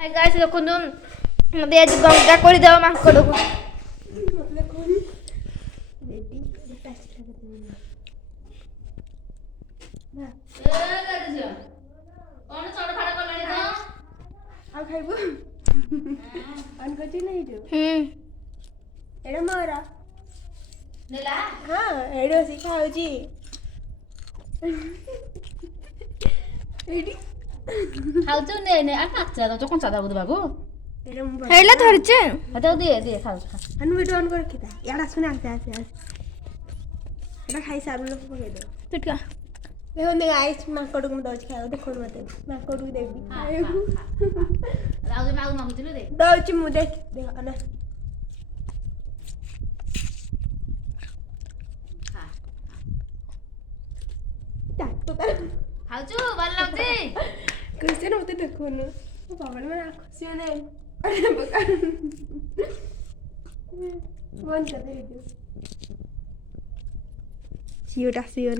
ଗାଇସ୍ ଦେଖନ୍ତୁ ମୋତେ ଆଜି ଗଙ୍ଗା କରିଦେବ ମାଙ୍କଡ଼କୁ। ଆଉ ଖାଇବୁ ଅନ୍ କରିଛୁ ନା ଏଇଠୁ ଏଇଟା ମୋର ହଁ ଏଇଠି ବସିକି ଖାଉଛି ଏଇଠି ଖାଉଛୁ ନେ ନେ ଆଉ କାଚା ଦଉଛ କଞ୍ଚା ଦବୁ ଦେବାକୁ ଏଇଟା ମୁଁ ହେଇଲା ଧରିଛେ ତାକୁ ଦିଏ ଦିଏ ଖାଉଛୁ ଖା ମୁଁ ଏଇଠୁ ଅନ୍ କରି ରଖିଥା ଇଆଡ଼େ ଆସୁନି ଆସେ ଆସେ ଆସେ ଏଇଟା ଖାଇସାରିଲେ ପକେଇଦେବ ଟିକା ଦେଖନ୍ତୁ ଆଇସ୍ ମାଙ୍କଡ଼କୁ ମୁଁ ଦେଉଛି ଖାଇବାକୁ ଦେଖନ୍ତୁ ମୋତେ ମାଙ୍କଡ଼କୁ ଦେବି ଖାଇବାକୁ ଆଉ ଆଉ ମାଗୁଥିଲୁ ଦେ ଦଉଛି ମୁଁ ଦେଖ ଦେଖ ନା ଖାଉଛୁ ଭଲ ଲାଗୁଛି କ୍ରିଷ୍ଟିଆନ ମୋତେ ଦେଖୁନୁ ବାବା ମାନେ ଖୁସି ନାହିଁ ବନ୍ଦ କରିଦେ ଝିଅଟା ଆସିବ ନା